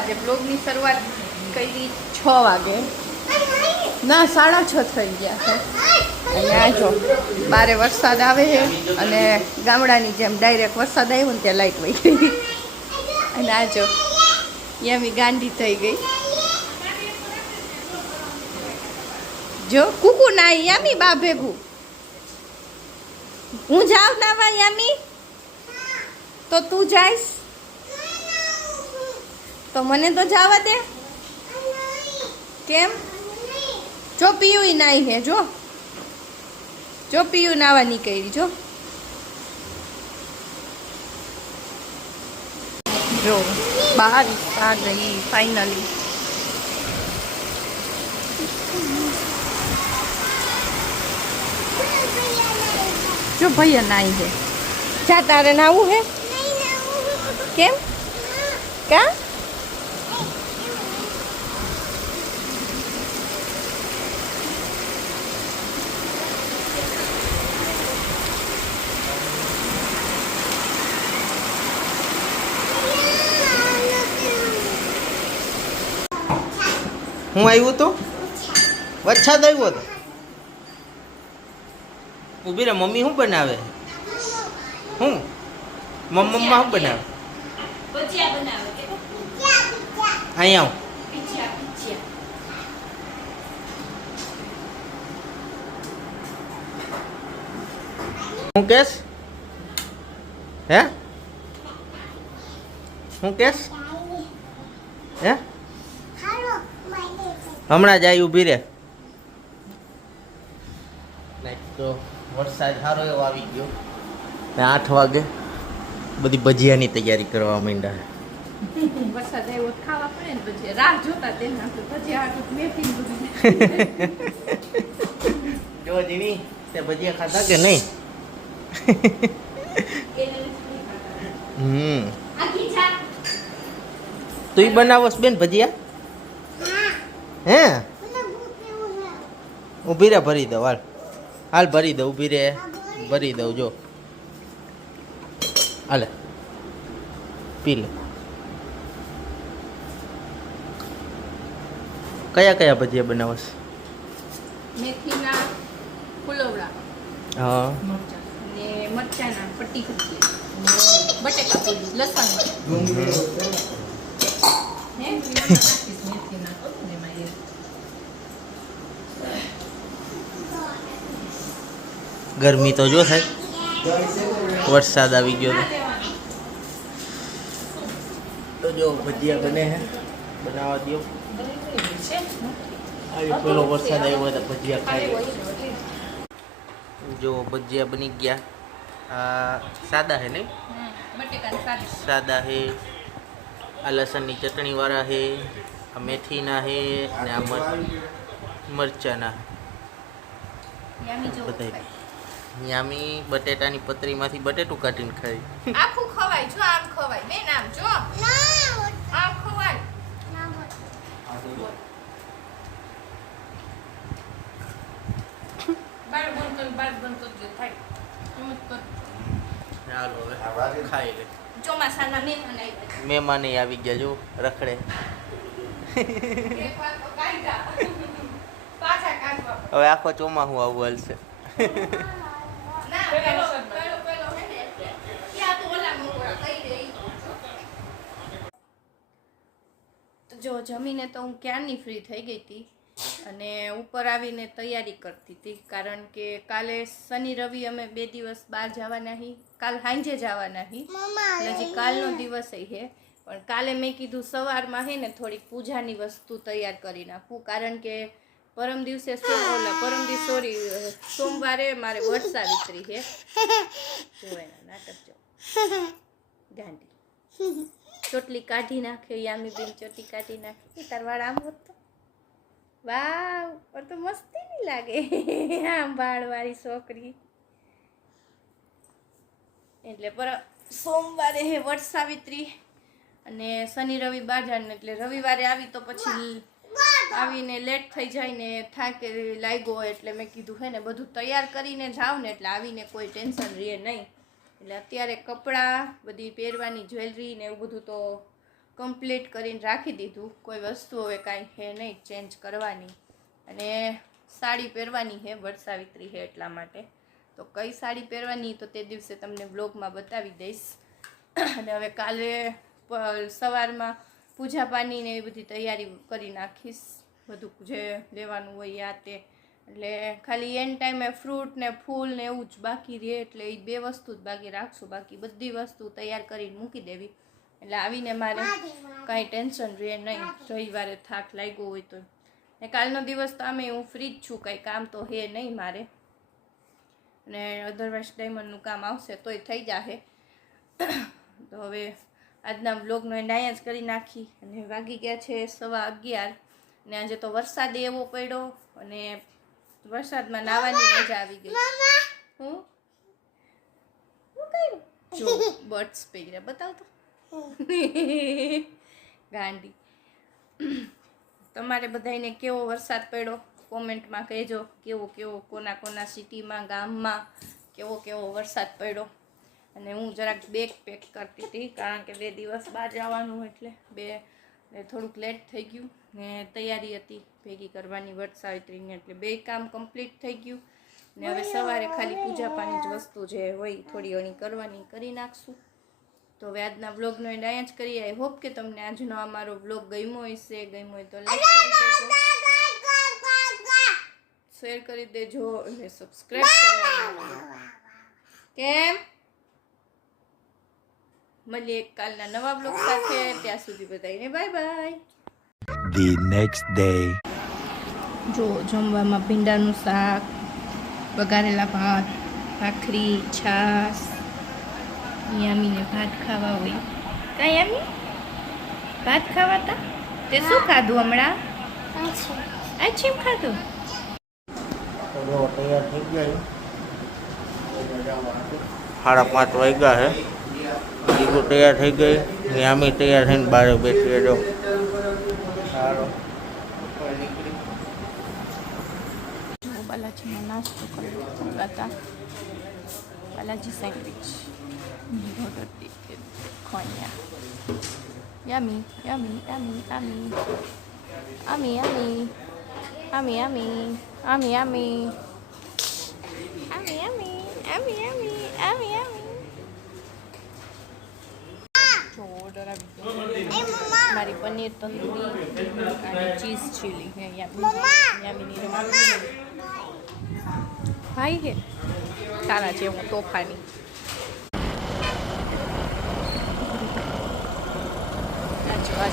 આજે બ્લોગની શરૂઆત કરી 6 વાગે ના 6:30 થઈ ગયા છે અને આ જો બારે વરસાદ આવે છે અને ગામડાની જેમ ડાયરેક્ટ વરસાદ આવ્યો ને ત્યાં લાઈટ વહી ગઈ અને આ જો યમી ગાંડી થઈ ગઈ જો કુકુ ના યમી બા ભેગું હું જાવ નાવા યમી તો તું જાઈશ તો મને તો જવા દે કેમ જો પીયું નાઈ હે જો પીયું નાવા નીકળી જો બારિશ આ ગઈ ફાઇનલી જો ભૈયા નાઈ હે જા તારે નાવું હે કેમ કા હું આવ્યું તો વરસાદ આવ્યો હતો ઊભી રે મમ્મી શું બનાવે હું મમ્મા શું બનાવે અહીંયા આવ હું કેસ હે હું કેસ હે હમણાં જ આવી ઊભી રે તો વરસાદ સારો એવો આવી ગયો ને 8 વાગે બધી ભજીયાની તૈયારી કરવા માંડ્યા વરસાદ આવ્યો ખાવા પડે ને પછી રાહ જોતા તેના તો ભજીયા આટલું મેથી બધું જો જીવી તે ભજીયા ખાધા કે નહીં તું બનાવસ બેન ભજીયા હે ઊભી રે ભરી દઉં હાલ ભરી દઉં ઊભી રે ભરી દઉં જો હાલે પી લે કયા કયા ભજીયા બનાવસ મેથીના ફુલવડા હા ને મરચાના પટ્ટી ભજીયા બટેકા પૂરી લસણ ગરમી તો જો થાય વરસાદ આવી ગયો તો જો ભજીયા બને હે બનાવવા દો આવી પેલો વરસાદ આવ્યો તો ભજીયા ખાઈ જો ભજીયા બની ગયા આ સાદા હે નહીં સાદા હે આ લસણની ચટણી વાળા હે આ મેથીના હે ને આ મરચાના બધા યામી બટેટાની પતરીમાંથી બટેટું કાઢીને ખાઈ આખું ખવાય જો આમ ખવાય બેન આમ જો આમ ખવાય બાર બંધ કરજો થાય ચાલો હવે ખાઈ લે ચોમાસાના મહેમાન આવ્યા મહેમાન આવી ગયા જો રખડે હવે આખો ચોમાસું આવું હાલશે જો જમીને તો હું ક્યારની ફ્રી થઈ ગઈ હતી અને ઉપર આવીને તૈયારી કરતી હતી કારણ કે કાલે શનિ રવિ અમે 2 દિવસ બહાર જવાના હી કાલ સાંજે જવાના હી હજી કાલનો દિવસ છે પણ કાલે મેં કીધું સવારમાં હે ને થોડીક પૂજાની વસ્તુ તૈયાર કરી નાખું કારણ કે સોમવારે મારે વટ સાવિત્રી છે જો એના નાટક જો ગાંધી ચોટલી કાઢી નાખે યામી બેન ચોટલી કાઢી નાખે તાર વાળ આમ હોત તો વાવ પણ તો મસ્તી નહીં લાગે આમ વાળવાળી છોકરી એટલે પર સોમવારે હે વટ સાવિત્રી અને શનિ રવિ બાજાર એટલે રવિવારે આવી તો પછી આવીને લેટ થઈ જાય ને થાકે લાગ્યો એટલે મેં કીધું હે ને બધું તૈયાર કરીને જાવ ને એટલે આવીને કોઈ ટેન્શન રહે નહીં એટલે અત્યારે કપડાં બધી પહેરવાની જ્વેલરી ને એવું બધું તો કમ્પ્લીટ કરીને રાખી દીધું. કોઈ વસ્તુ હવે કાંઈ છે નહીં ચેન્જ કરવાની. અને સાડી પહેરવાની છે, વટસાવિત્રી છે એટલા માટે. તો કઈ સાડી પહેરવાની તો તે દિવસે તમને બ્લોગમાં બતાવી દઈશ. અને હવે કાલે સવારમાં પૂજા પાની ને એ બધી તૈયારી કરી નાખીશ. બધું જે લેવાનું હોય આ તે. એટલે ખાલી એન ટાઈમે ફ્રૂટ ને ફૂલ ને એવું જ બાકી રહે. એટલે એ 2 વસ્તુ જ બાકી રાખશું. બાકી બધી વસ્તુ તૈયાર કરીને મૂકી દેવી. એટલે આવીને મારે કાંઈ ટેન્શન રહે નહીં. રવિવારે થાક લાગ્યો હોય તો. ને કાલનો દિવસ તો આમે હું ફ્રી જ છું, કાંઈ કામ તો હે નહીં મારે. અને અધરવાઇઝ ડાયમંડનું કામ આવશે તોય થઈ જશે. તો હવે આજના વ્લોગનો એન્ડ અહીંયા જ કરી નાખી. અને વાગી ગયા છે 11:15. ને આજે તો વરસાદ એવો પડ્યો અને વરસાદમાં નાહવાની મજા આવી ગઈ. હું કર્યું જો બર્ડ્સ પહેર્યા બતાવતો ગાંડી. તમારે બધાને કેવો વરસાદ પડ્યો કોમેન્ટમાં કહેજો. કેવો કોના સિટીમાં ગામમાં કેવો વરસાદ પડ્યો. અને હું જરાક બેગ પેક કરતી હતી કારણ કે 2 દિવસ બહાર જવાનું એટલે થોડુંક લેટ થઈ ગયું. ને તૈયારી હતી ભેગી કરવાની વટસાવિત્રીની એટલે 2 કામ કમ્પ્લીટ થઈ ગયું. ને હવે સવારે ખાલી પૂજા પાની જ વસ્તુ જે હોય થોડી ઘણી કરવાની કરી નાખશું. તો હવે આજના વ્લોગનો એન્ડ અહીંયા જ કરીએ. આઈ હોપ કે તમને આજનો અમારો વ્લોગ ગમ્યો હશે. ગમ્યો હોય તો લાઈક કરી દેજો, શેર કરી દેજો અને સબસ્ક્રાઈબ કરવાનું. કેમ મળીએ કાલના નવા બ્લોગ સાથે. ત્યાં સુધી બધાને bye bye. The next day. જો જમવામાં ભીંડાનું શાક, વઘારેલા ભાત, ભાખરી, છાશ. યામીને ભાત ખાવા હોય. કાંઈ યામી ભાત ખાવાતા? તે શું ખાધું હમણાં? આઈસ્ક્રીમ ખાધું. તૈયાર થઈ ગયા 5:30 વાગ્યા છે. દીકરો તૈયાર થઈ ગઈ. યામી તૈયાર થઈને બહાર બેઠી જો. બાલાજીમાં નાસ્તો કરવા હતા. બાલાજી સેન્ડવિચ ખોયા. યમી યમી યમી યમી આમી યમી આમી યમી આમી યમી આમી યમી આમી યમી આમી યમી. જો ઓર્ડર આવી ગયો. મારી પનીર તંદૂરી અને ચીઝ ચીલી હે યામીની રમત ભાઈ હે તારા જેવું તોફાની. આજો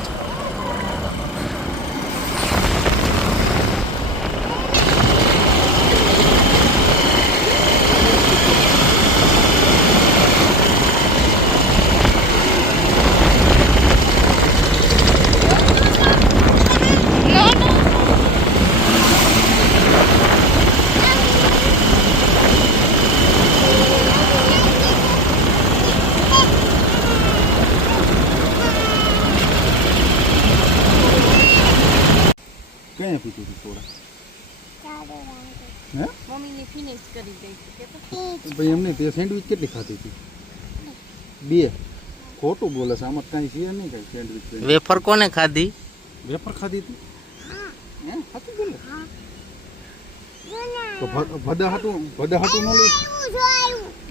ક્યાં પીતી હતી સોડા? હે મમ્મીને ફિનિશ કરી દઈ કે તો ભાઈ એમને તે સેન્ડવિચ કેટલી ખાધી હતી? 2. ખોટું બોલે છે. આમાં કાંઈ છે નહીં કાંઈ સેન્ડવિચ. વેફર કોને ખાધી? વેફર ખાધી હતી? હે ખાતું બોલે તો ભદા હાટું ન લઈ.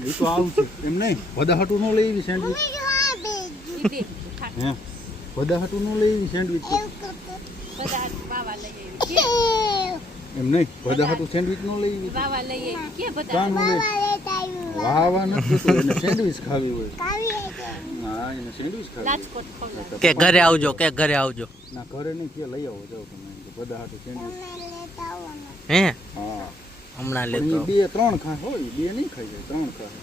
એ તો આવું છે એમ નહીં. ભદા હાટું ન લઈ એવી સેન્ડવિચ. હે ભદા હાટું ન લઈ એવી સેન્ડવિચ બધા બાવા લઈ આવી એમ નહીં. ભદા હાટું સેન્ડવિચ ન લઈ એવી. બાવા લઈ આવી કે બધા કાં ન લઈ. વાવા નથી થતું. એને સેન્ડવિચ ખાવી હોય. હા એને સેન્ડવિચ ખાવી રાજકોટ ખવડાવ કે ઘરે આવજો કે ઘરે આવજો. ના ઘરે નહીં કે લઈ આવો જાવ તમે. ભદા હાટું સેન્ડવિચ. હે હા હમણાં પણ લેતો. ઈ 2-3 ખાય હોય. 2 નહીં ખાઈ જાય. 3 ખાય.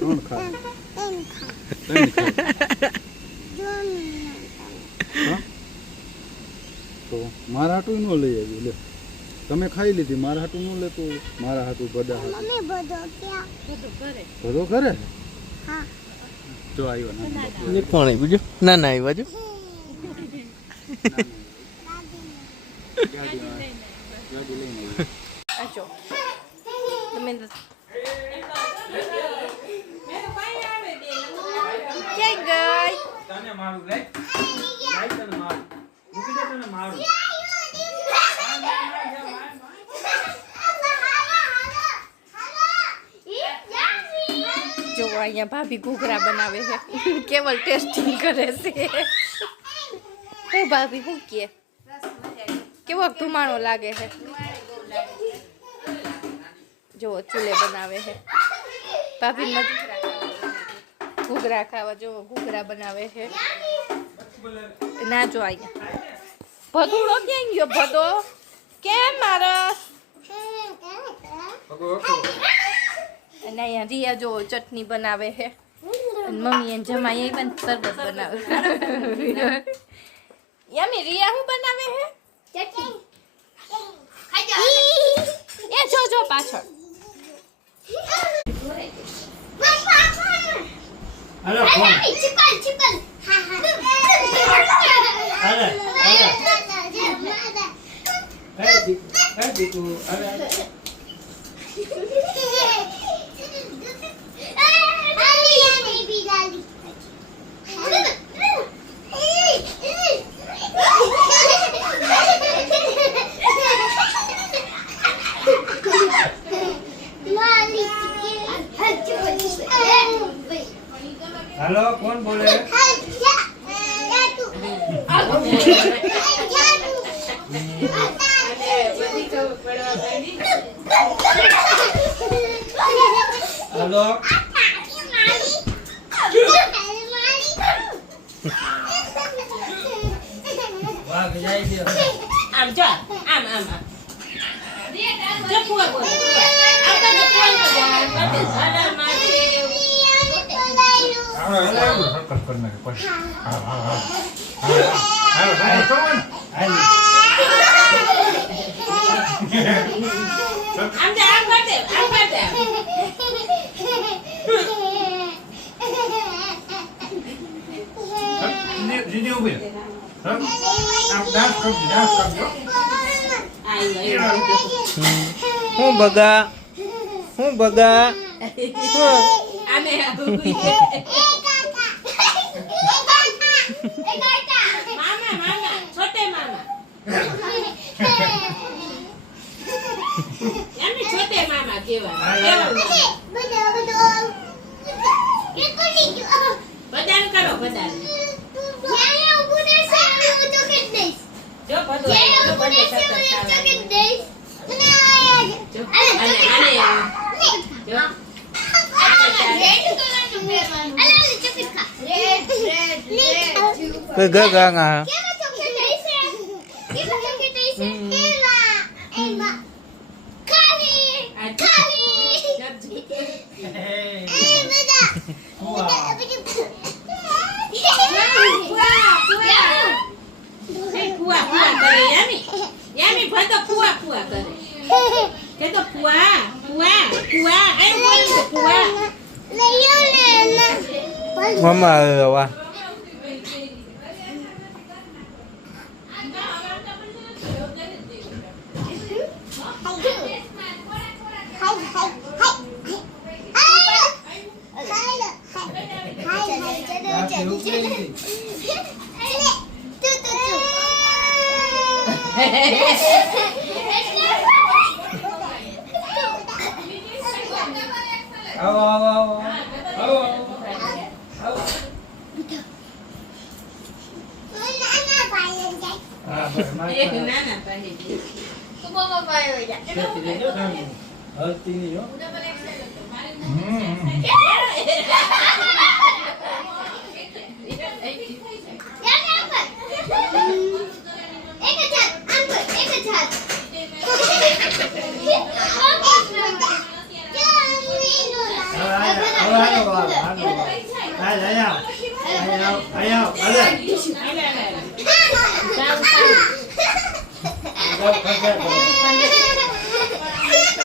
3 ખાય. હા? તો મારા હાટું ન લઈ આવ્યું. લે તમે ખાઈ લીધી. મારા હાટું ન લેતો. મારા હાટું બધા હાટું બધો કરે. જો આવ્યો ના કોણ બીજું? ના ના એ બાજુ ગાડી લઈને આવ્યો. આજો તમે ક્યાં ગઈ અહીંયા ભાભી ઘૂઘરા બનાવે છે કેવલ ટેસ્ટિંગ કરે છે હું ભાભી શું કહે કેવો ધુમાડો લાગે છે જો ચૂલે બનાવે છે ભાભી ઘૂઘરા ખાવા જો ઘૂઘરા બનાવે છે ના જો અહીંયા ભદુડો ક્યાં ગયો ભદો કેમ મારસ અને અહીંયા રિયા જો ચટણી બનાવે છે અને મમ્મી એને જમાઈ એ પણ શરબત બનાવે યમી રિયા શું બનાવે છે ચટણી એ જો જો પાછળ હાલો ફોન ચિકન હા હા હાલે કઈ દીકુ હાલે हेलो कौन बोले हेलो वाह गजाई दियो આમ જો આમ આમ આમ જો પુઆ બોલ આવતા તો પુઆ તો બોલ સાડા માટે હરકત કરી નાખે પછી આમ જા આમ કરતે આમ કરતે જીજી ઉભી આમ ડાન્સ કરજો હું બગા આમે મામા મામા છોટે મામા એમને છોટે મામા કેવા બધાને કરો બધાને જો બધું જો બધે સતત જો ગગા ફુઆ ફુઆ કરે યામી યામી ભતો ફુઆ ફુઆ કરે કે તો ફુઆ ફુઆ ફુઆ આઈ બોલ તો ફુઆ મમ્મા વાહ આવો આવો આવો આવો એક નાના પાસે હલતી નહીં હો આયા